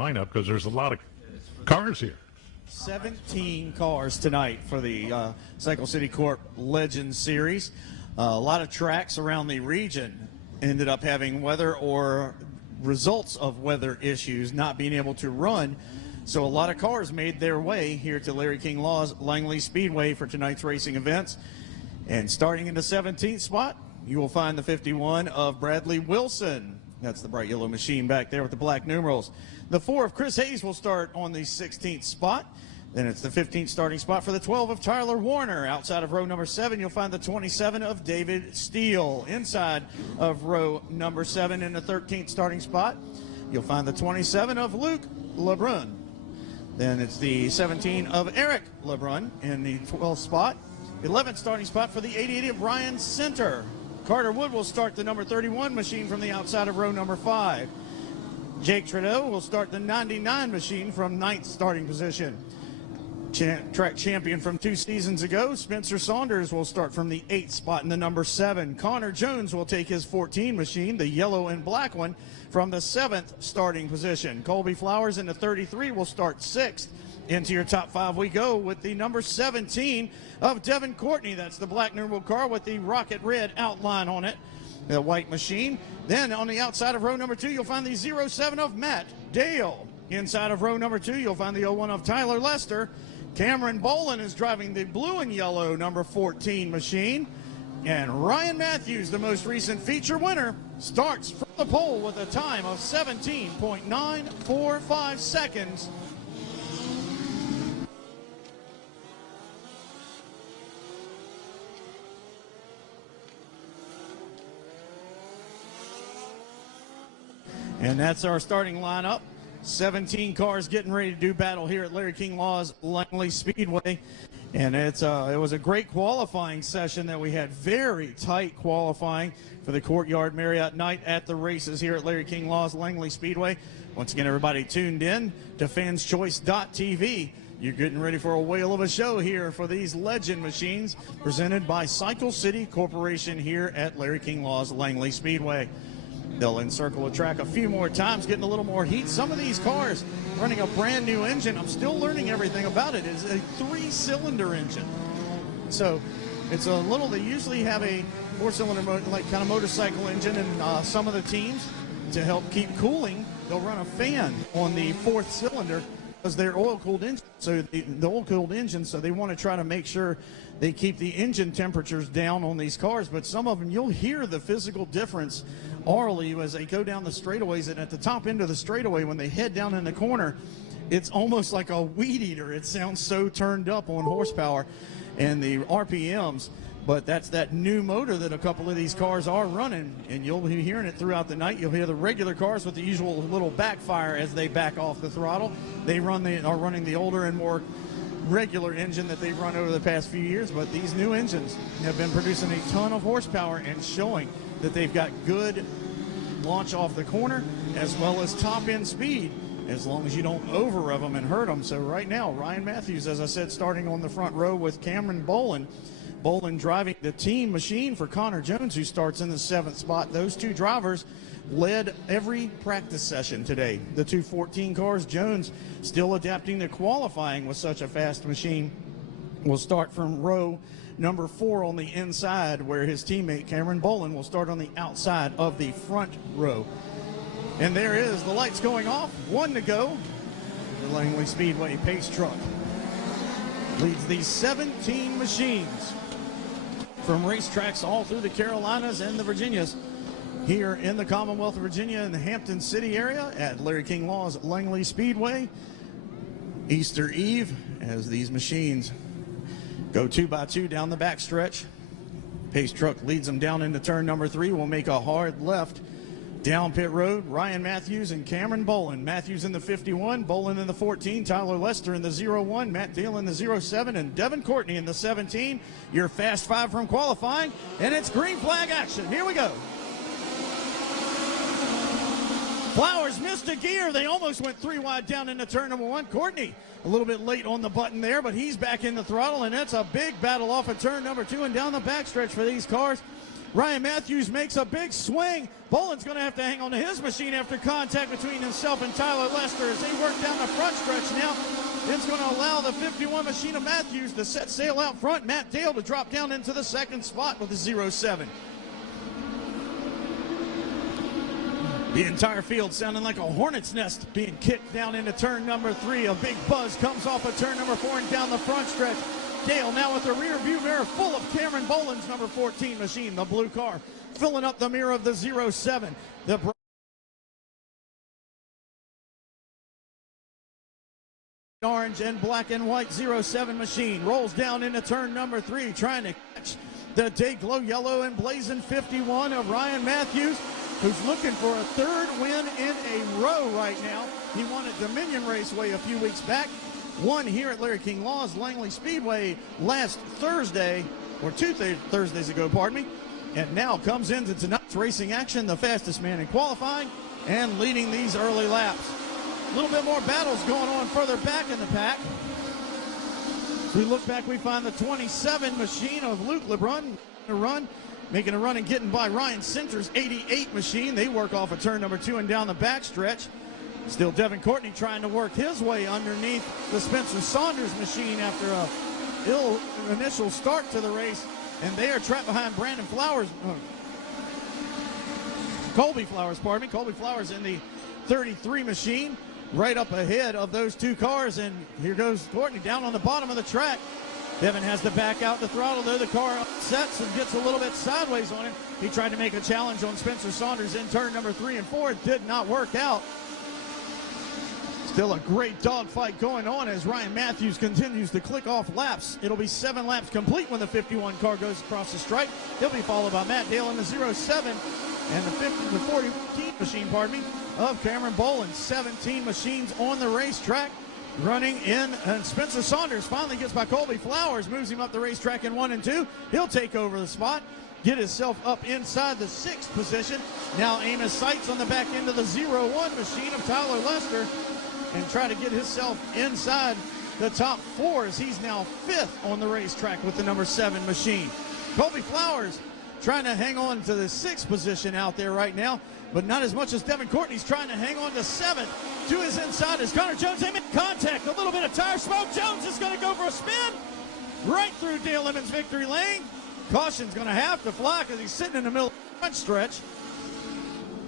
lineup because there's a lot of cars here. 17 cars tonight for the Cycle City Corp Legends Series. A lot of tracks around the region ended up having weather or results of weather issues not being able to run. So a lot of cars made their way here to Larry King Law's Langley Speedway for tonight's racing events. And starting in the 17th spot, you will find the 51 of Bradley Wilson. That's the bright yellow machine back there with the black numerals. The 4 of Chris Hayes will start on the 16th spot. Then it's the 15th starting spot for the 12 of Tyler Warner. Outside of row number 7, you'll find the 27 of David Steele. Inside of row number 7 in the 13th starting spot, you'll find the 27 of Luke LeBrun. Then it's the 17 of Eric LeBrun in the 12th spot. 11th starting spot for the 88 of Ryan Center. Carter Wood will start the number 31 machine from the outside of row number 5. Jake Trudeau will start the 99 machine from 9th starting position. Track champion from 2 seasons ago, Spencer Saunders will start from the 8th spot in the number 7. Connor Jones will take his 14 machine, the yellow and black one, from the 7th starting position. Colby Flowers in the 33 will start 6th. Into your top 5 we go with the number 17 of Devin Courtney. That's the black numeral car with the rocket red outline on it, the white machine. Then on the outside of row number 2, you'll find the 07 of Matt Dale. Inside of row number 2, you'll find the 01 of Tyler Lester. Cameron Bolin is driving the blue and yellow number 14 machine. And Ryan Matthews, the most recent feature winner, starts from the pole with a time of 17.945 seconds. And that's our starting lineup. 17 cars getting ready to do battle here at Larry King Law's Langley Speedway. And it was a great qualifying session that we had. Very tight qualifying for the Courtyard Marriott night at the races here at Larry King Law's Langley Speedway. Once again, everybody tuned in to fanschoice.tv. You're getting ready for a whale of a show here for these legend machines presented by Cycle City Corporation here at Larry King Law's Langley Speedway. They'll encircle the track a few more times, getting a little more heat. Some of these cars running a brand new engine. I'm still learning everything about it. It's a 3-cylinder engine. So it's a little, they usually have a 4-cylinder like kind of motorcycle engine, and some of the teams, to help keep cooling, they'll run a fan on the 4th cylinder because they're oil-cooled engines. So the oil-cooled engine, so they want to try to make sure they keep the engine temperatures down on these cars. But some of them, you'll hear the physical difference orally as they go down the straightaways, and at the top end of the straightaway when they head down in the corner, it's almost like a weed eater. It sounds so turned up on horsepower and the RPMs. But that's that new motor that a couple of these cars are running, and you'll be hearing it throughout the night. You'll hear the regular cars with the usual little backfire as they back off the throttle. They are running the older and more regular engine that they've run over the past few years, but these new engines have been producing a ton of horsepower and showing that they've got good launch off the corner as well as top end speed, as long as you don't over rev them and hurt them. So right now, Ryan Matthews, as I said, starting on the front row with Cameron Bolin. Bolin driving the team machine for Connor Jones, who starts in the 7th spot. Those two drivers led every practice session today. The 214 cars, Jones still adapting to qualifying with such a fast machine, will start from row number 4 on the inside, where his teammate Cameron Bolin will start on the outside of the front row. And there is the lights going off, 1 to go. The Langley Speedway pace truck leads these 17 machines from racetracks all through the Carolinas and the Virginias here in the Commonwealth of Virginia in the Hampton City area at Larry King Law's Langley Speedway. Easter Eve, as these machines go 2 by 2 down the backstretch. Pace truck leads them down into turn number 3. Will make a hard left down pit road. Ryan Matthews and Cameron Bolin. Matthews in the 51, Bolin in the 14, Tyler Lester in the 01, Matt Dale in the 07, and Devin Courtney in the 17. Your fast 5 from qualifying, and it's green flag action. Here we go. Flowers missed a gear. They almost went 3 wide down into turn number 1. Courtney a little bit late on the button there, but he's back in the throttle, and it's a big battle off of turn number 2 and down the backstretch for these cars. Ryan Matthews makes a big swing. Boland's going to have to hang on to his machine after contact between himself and Tyler Lester as they work down the front stretch now. It's going to allow the 51 machine of Matthews to set sail out front. Matt Dale to drop down into the second spot with a 0-7. The entire field sounding like a hornet's nest being kicked down into turn number 3. A big buzz comes off of turn number 4 and down the front stretch. Dale now with the rear view mirror full of Cameron Boland's number 14 machine, the blue car, filling up the mirror of the 0-7. The orange and black and white 0-7 machine rolls down into turn number 3, trying to catch the day glow yellow and blazing 51 of Ryan Matthews, who's looking for a third win in a row right now. He won at Dominion Raceway a few weeks back, won here at Larry King Law's Langley Speedway last Thursday, or 2 Thursdays ago, pardon me, and now comes into tonight's racing action, the fastest man in qualifying and leading these early laps. A little bit more battles going on further back in the pack. As we look back, we find the 27 machine of Luke LeBrun making a run and getting by Ryan Center's 88 machine. They work off of turn number 2 and down the backstretch. Still Devin Courtney trying to work his way underneath the Spencer Saunders machine after a ill initial start to the race. And they are trapped behind Brandon Flowers. Colby Flowers, pardon me. Colby Flowers in the 33 machine, right up ahead of those two cars. And here goes Courtney down on the bottom of the track. Devin has to back out the throttle though. The car upsets and gets a little bit sideways on him. He tried to make a challenge on Spencer Saunders in turn number 3 and 4. It did not work out. Still a great dogfight going on as Ryan Matthews continues to click off laps. It'll be 7 laps complete when the 51 car goes across the stripe. He'll be followed by Matt Dale in the 0-7 and the 14 machine, pardon me, of Cameron Boland. 17 machines on the racetrack running in, and Spencer Saunders finally gets by Colby Flowers, moves him up the racetrack in 1 and 2. He'll take over the spot, get himself up inside the 6th position. Now Amos Seitz on the back end of the 0-1 machine of Tyler Lester, and try to get himself inside the top 4 as he's now 5th on the racetrack with the number 7 machine. Colby Flowers trying to hang on to the 6th position out there right now, but not as much as Devin Courtney's trying to hang on to 7th. To his inside is Connor Jones. They make contact. A little bit of tire smoke. Jones is going to go for a spin right through Dale Lemons' victory lane. Caution's going to have to fly because he's sitting in the middle of the front stretch,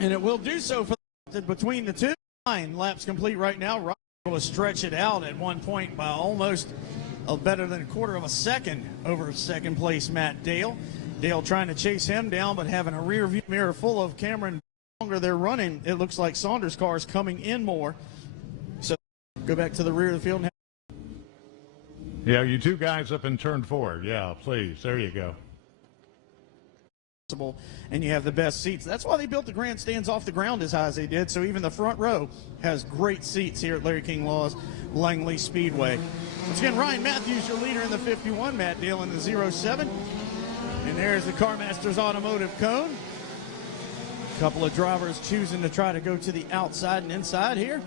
and it will do so for between the two. 9 laps complete right now. Ryan able to stretch it out at one point by almost better than a quarter of a second over second place Matt Dale. Dale trying to chase him down, but having a rear view mirror full of Cameron. The longer they're running, it looks like Saunders' car is coming in more. So go back to the rear of the field. Yeah, you two guys up in turn 4. Yeah, please. There you go. And you have the best seats. That's why they built the grandstands off the ground as high as they did. So even the front row has great seats here at Larry King Law's Langley Speedway. Once again, Ryan Matthews, your leader in the 51. Matt Dale in the 0-7. And there's the CarMasters Automotive cone. A couple of drivers choosing to try to go to the outside and inside here.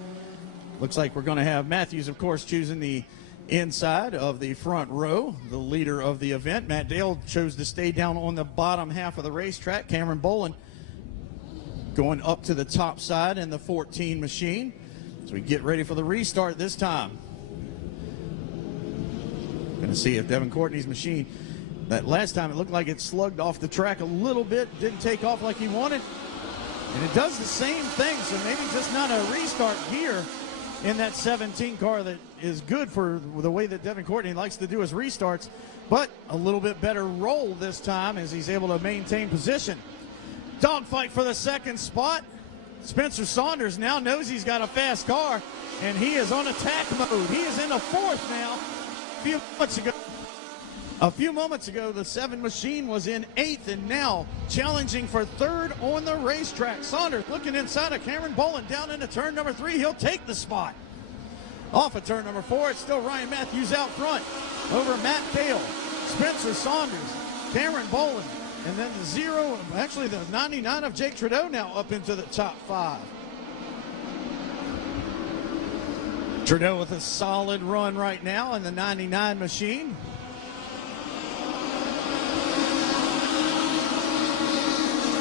Looks like we're going to have Matthews, of course, choosing the inside of the front row, the leader of the event. Matt Dale chose to stay down on the bottom half of the racetrack. Cameron Boland going up to the top side in the 14 machine as we get ready for the restart this time. Going to see if Devin Courtney's machine, that last time it looked like it slugged off the track a little bit, didn't take off like he wanted, and it does the same thing, so maybe just not a restart here in that 17 car that is good for the way that Devin Courtney likes to do his restarts, but a little bit better roll this time as he's able to maintain position. Dogfight for the second spot. Spencer Saunders now knows he's got a fast car, and he is on attack mode. He is in the 4th now. A few moments ago, the 7 machine was in 8th and now challenging for 3rd on the racetrack. Saunders looking inside of Cameron Boland down into turn number 3. He'll take the spot. Off of turn number 4, it's still Ryan Matthews out front over Matt Dale, Spencer Saunders, Cameron Boland, and then the 99 of Jake Trudeau now up into the top 5. Trudeau with a solid run right now in the 99 machine.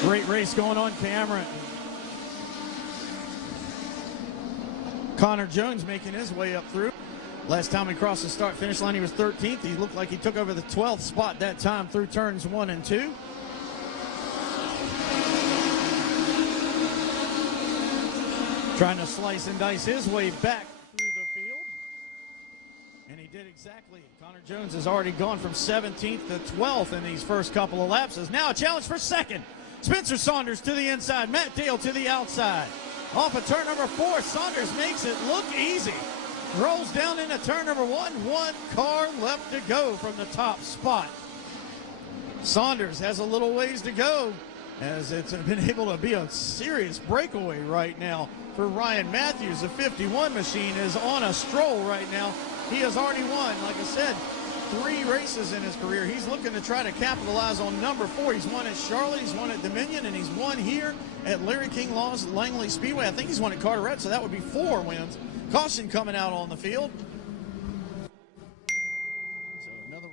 Great race going on camera. Connor Jones making his way up through. Last time he crossed the start-finish line, he was 13th. He looked like he took over the 12th spot that time through turns 1 and 2. Trying to slice and dice his way back through the field. And he did exactly. Connor Jones has already gone from 17th to 12th in these first couple of laps. Now a challenge for second. Spencer Saunders to the inside, Matt Dale to the outside. Off of turn number 4, Saunders makes it look easy. Rolls down into turn number 1. One car left to go from the top spot. Saunders has a little ways to go, as it's been able to be a serious breakaway right now for Ryan Matthews. The 51 machine is on a stroll right now. He has already won, like I said, 3 races in his career. He's looking to try to capitalize on number 4. He's won at Charlotte, he's won at Dominion, and he's won here at Larry King Law's Langley Speedway. I think he's won at Carteret, so that would be 4 wins. Caution coming out on the field. So another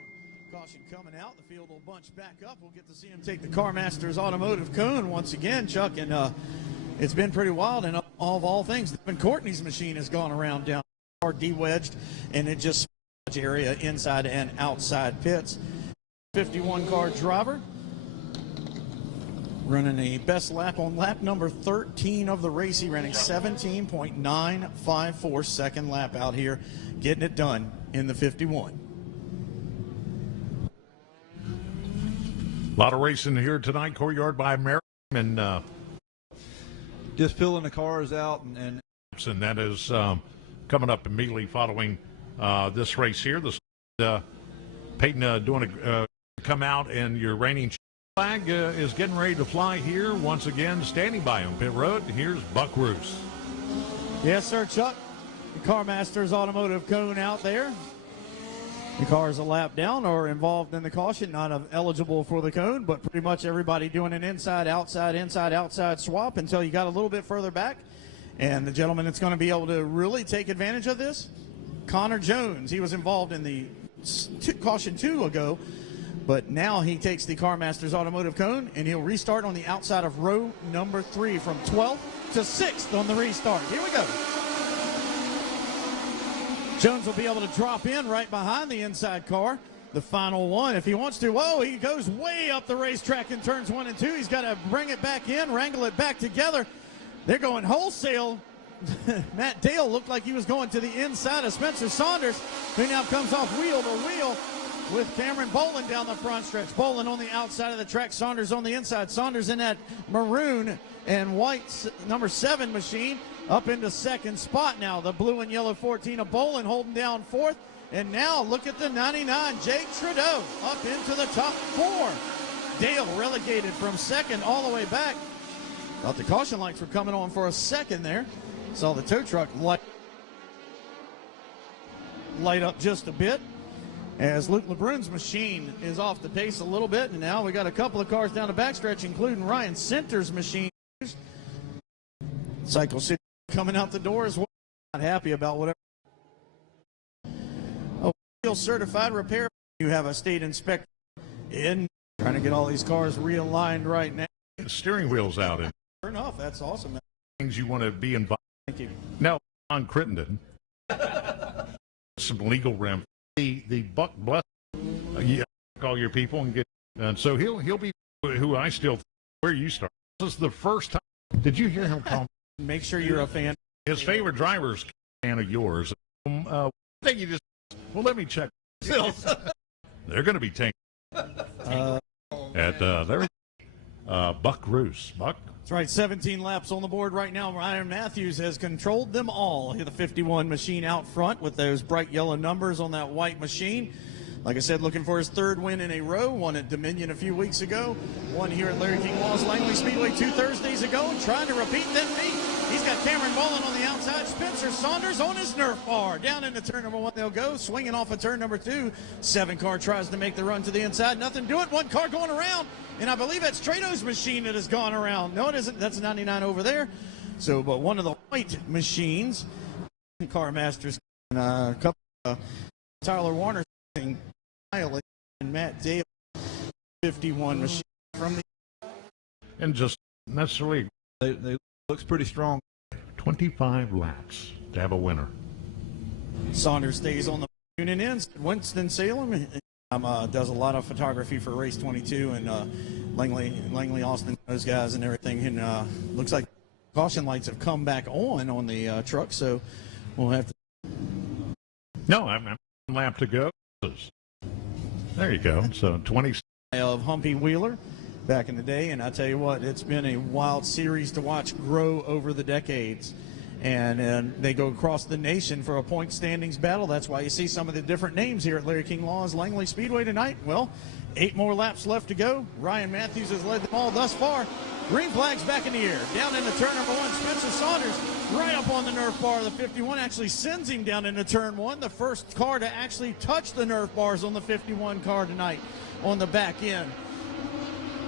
caution coming out. The field will bunch back up. We'll get to see him take the CarMasters Automotive cone once again, Chuck. And it's been pretty wild. And all things, Devin Courtney's machine has gone around down, de-wedged, and it just area inside and outside pits. 51 car driver running a best lap on lap number 13 of the race. He ran a 17.954 second lap out here, getting it done in the 51. A lot of racing here tonight, courtyard by Merriam, and just filling the cars out, and that is coming up immediately following this race here. This Peyton doing a come out, and your reigning flag is getting ready to fly here once again. Standing by on pit road, here's Buck Roos. Yes, sir, Chuck. The CarMasters Automotive cone out there. The cars a lap down or involved in the caution, not eligible for the cone, but pretty much everybody doing an inside-outside swap until you got a little bit further back. And the gentleman that's going to be able to really take advantage of this, Connor Jones. He was involved in the caution 2 ago, but now he takes the CarMasters Automotive cone, and he'll restart on the outside of row number 3 from 12th to 6th on the restart. Here we go. Jones will be able to drop in right behind the inside car, the final one, if he wants to. Whoa, he goes way up the racetrack in turns 1 and 2. He's got to bring it back in, wrangle it back together. They're going wholesale. Matt Dale looked like he was going to the inside of Spencer Saunders, who now comes off wheel to wheel with Cameron Bolin down the front stretch. Bolin on the outside of the track, Saunders on the inside. Saunders in that maroon and white number 7 machine up into second spot now. The blue and yellow 14 of Bolin holding down 4th. And now look at the 99, Jake Trudeau, up into the top 4. Dale relegated from 2nd all the way back. Thought the caution lights were coming on for a second there. Saw the tow truck light up just a bit as Luke LeBrun's machine is off the pace a little bit. And now we got a couple of cars down the backstretch, including Ryan Center's machine. Cycle City coming out the door as well. Not happy about whatever. Oh, certified repair. You have a state inspector in trying to get all these cars realigned right now. The steering wheel's out. Sure enough, that's awesome, man. Things you want to be involved. Thank you. Now, on Crittenden, some legal rem. The Buck bless. Yeah, call your people and get. And so he'll be who I still where you start. This is the first time. Did you hear him call? Make sure you're a fan. His favorite driver's fan of yours. I think you just. Well, let me check. They're going to be taking at there. Buck Roos. Buck. That's right, 17 laps on the board right now. Ryan Matthews has controlled them all. The 51 machine out front with those bright yellow numbers on that white machine. Like I said, looking for his 3rd win in a row. Won at Dominion a few weeks ago. Won here at Larry King Law's Langley Speedway 2 Thursdays ago. Trying to repeat that feat. He's got Cameron Bolin on the outside. Spencer Saunders on his Nerf bar. Down into turn number 1 they'll go. Swinging off of turn number 2. 7 car tries to make the run to the inside. Nothing to it. 1 car going around. And I believe that's Trado's machine that has gone around. No, it isn't. That's 99 over there. So, but one of the white machines, CarMasters, a couple Tyler Warner and Matt Dale, 51 machine from the. and just necessarily They looks pretty strong. 25 laps to have a winner. Saunders stays on the unit ends. Winston-Salem does a lot of photography for Race 22, and Langley, Austin, those guys and everything. And looks like caution lights have come back on the truck, so we'll have to. No, I'm one lap to go. There you go. So 20 of Humpy Wheeler back in the day, and I tell you what, it's been a wild series to watch grow over the decades. And they go across the nation for a point standings battle. That's why you see some of the different names here at Larry King Law's Langley Speedway tonight. Well, 8 more laps left to go. Ryan Matthews has led them all thus far. Green flag's back in the air. Down into turn number 1, Spencer Saunders right up on the Nerf bar. The 51 actually sends him down into turn 1. The first car to actually touch the Nerf bars on the 51 car tonight on the back end.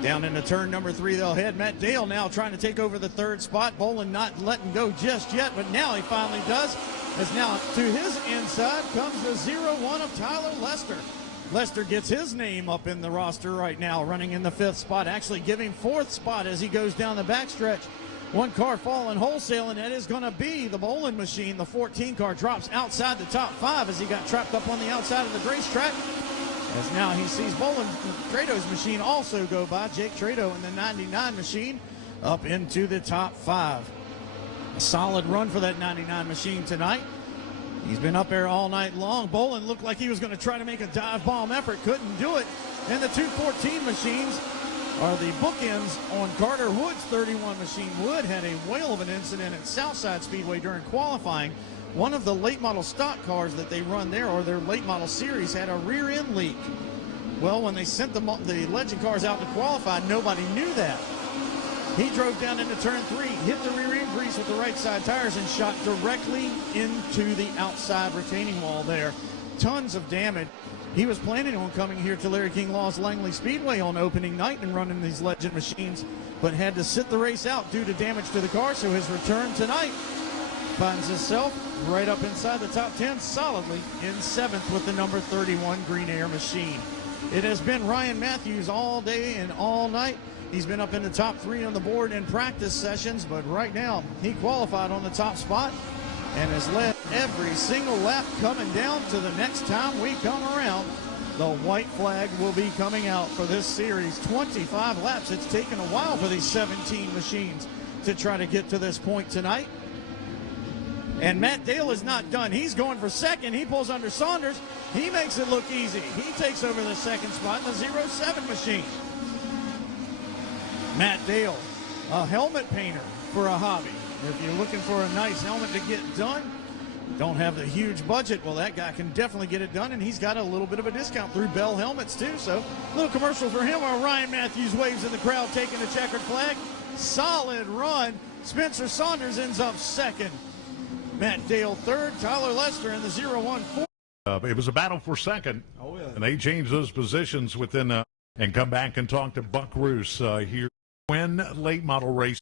Down into turn number 3, they'll head. Matt Dale now trying to take over the 3rd spot. Bolin not letting go just yet, but now he finally does. As now to his inside comes the 0-1 of Tyler Lester. Lester gets his name up in the roster right now, running in the 5th spot, actually giving 4th spot as he goes down the backstretch. One car falling wholesale, and that is going to be the Bolin machine. The 14 car drops outside the top 5 as he got trapped up on the outside of the racetrack. As now he sees Bolin Trado's machine also go by. Jake Trado in the 99 machine up into the top 5. A solid run for that 99 machine tonight. He's been up there all night long. Bolin looked like he was going to try to make a dive bomb effort. Couldn't do it. And the 214 machines are the bookends on Carter Wood's 31 machine. Wood had a whale of an incident at Southside Speedway during qualifying. One of the late model stock cars that they run there, or their late model series, had a rear end leak. Well, when they sent the legend cars out to qualify, nobody knew that. He drove down into turn 3, hit the rear end grease with the right side tires, and shot directly into the outside retaining wall there. Tons of damage. He was planning on coming here to Larry King Law's Langley Speedway on opening night and running these legend machines, but had to sit the race out due to damage to the car, so his return tonight finds himself right up inside the top 10, solidly in 7th with the number 31 Green Air machine. It has been Ryan Matthews all day and all night. He's been up in the top 3 on the board in practice sessions, but right now he qualified on the top spot and has led every single lap coming down to the next time we come around. The white flag will be coming out for this series. 25 laps. It's taken a while for these 17 machines to try to get to this point tonight. And Matt Dale is not done. He's going for 2nd. He pulls under Saunders. He makes it look easy. He takes over the 2nd spot in the 07 machine. Matt Dale, a helmet painter for a hobby. If you're looking for a nice helmet to get done, don't have the huge budget, well, that guy can definitely get it done, and he's got a little bit of a discount through Bell Helmets, too. So a little commercial for him while Ryan Matthews waves in the crowd taking the checkered flag. Solid run. Spencer Saunders ends up 2nd. Matt Dale 3rd, Tyler Lester in the 0-1 4th. It was a battle for 2nd. Oh, yeah. And they changed those positions within and come back and talk to Buck Roos here. Win late model race.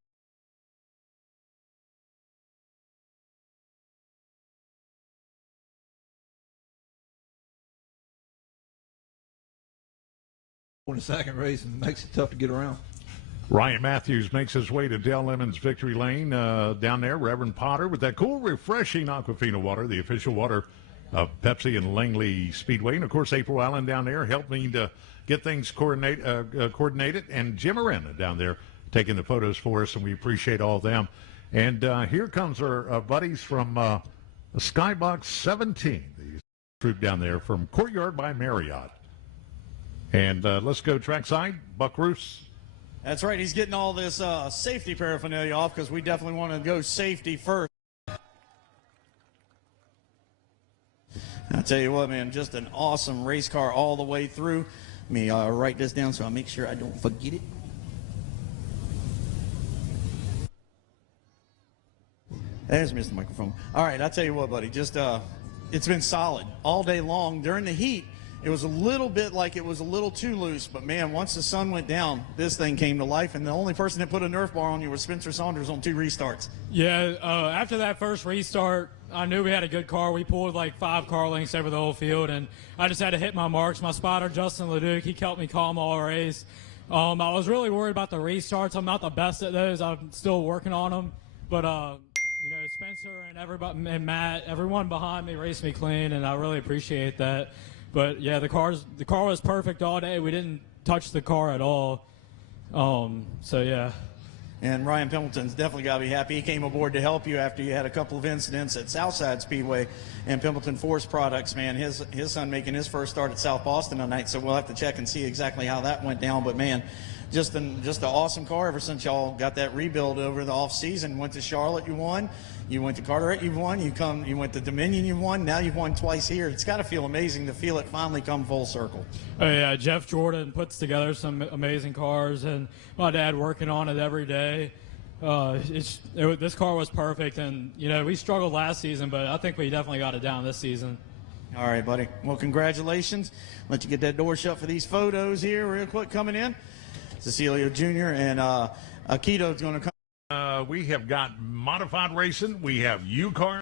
Win a 2nd race and makes it tough to get around. Ryan Matthews makes his way to Dale Lemon's victory lane down there. Reverend Potter with that cool, refreshing Aquafina water, the official water of Pepsi and Langley Speedway. And, of course, April Allen down there helping to get things coordinated. And Jim Arena down there taking the photos for us, and we appreciate all of them. And here comes our buddies from Skybox 17, the troop down there from Courtyard by Marriott. And let's go trackside. Buck Roos. That's right. He's getting all this safety paraphernalia off because we definitely want to go safety first. I tell you what, man, just an awesome race car all the way through. Let me write this down so I make sure I don't forget it. There's Mr. Microphone. All right, I tell you what, buddy, just it's been solid all day long. During the heat, it was a little bit like it was a little too loose, but man, once the sun went down, this thing came to life, and the only person that put a Nerf bar on you was Spencer Saunders on 2 restarts. Yeah, after that first restart, I knew we had a good car. We pulled like 5 car lengths over the whole field, and I just had to hit my marks. My spotter, Justin Leduc, he kept me calm all race. I was really worried about the restarts. I'm not the best at those. I'm still working on them. But, you know, Spencer and everybody and Matt, everyone behind me raced me clean, and I really appreciate that. But, yeah, the car was perfect all day. We didn't touch the car at all. So, yeah. And Ryan Pimpleton's definitely got to be happy. He came aboard to help you after you had a couple of incidents at Southside Speedway and Pimpleton Forest Products, man. His son making his first start at South Boston tonight, so we'll have to check and see exactly how that went down. But, man, just an awesome car ever since y'all got that rebuild over the off season. Went to Charlotte, you won. You went to Carteret, you won. You went to Dominion, you won. Now you've won twice here. It's got to feel amazing to feel it finally come full circle. Oh, yeah, Jeff Jordan puts together some amazing cars, and my dad working on it every day. This car was perfect, and, you know, we struggled last season, but I think we definitely got it down this season. All right, buddy. Well, congratulations. Let you get that door shut for these photos here real quick coming in. Cecilio Jr. and Akito's going to come. We have got modified racing. We have U-Car.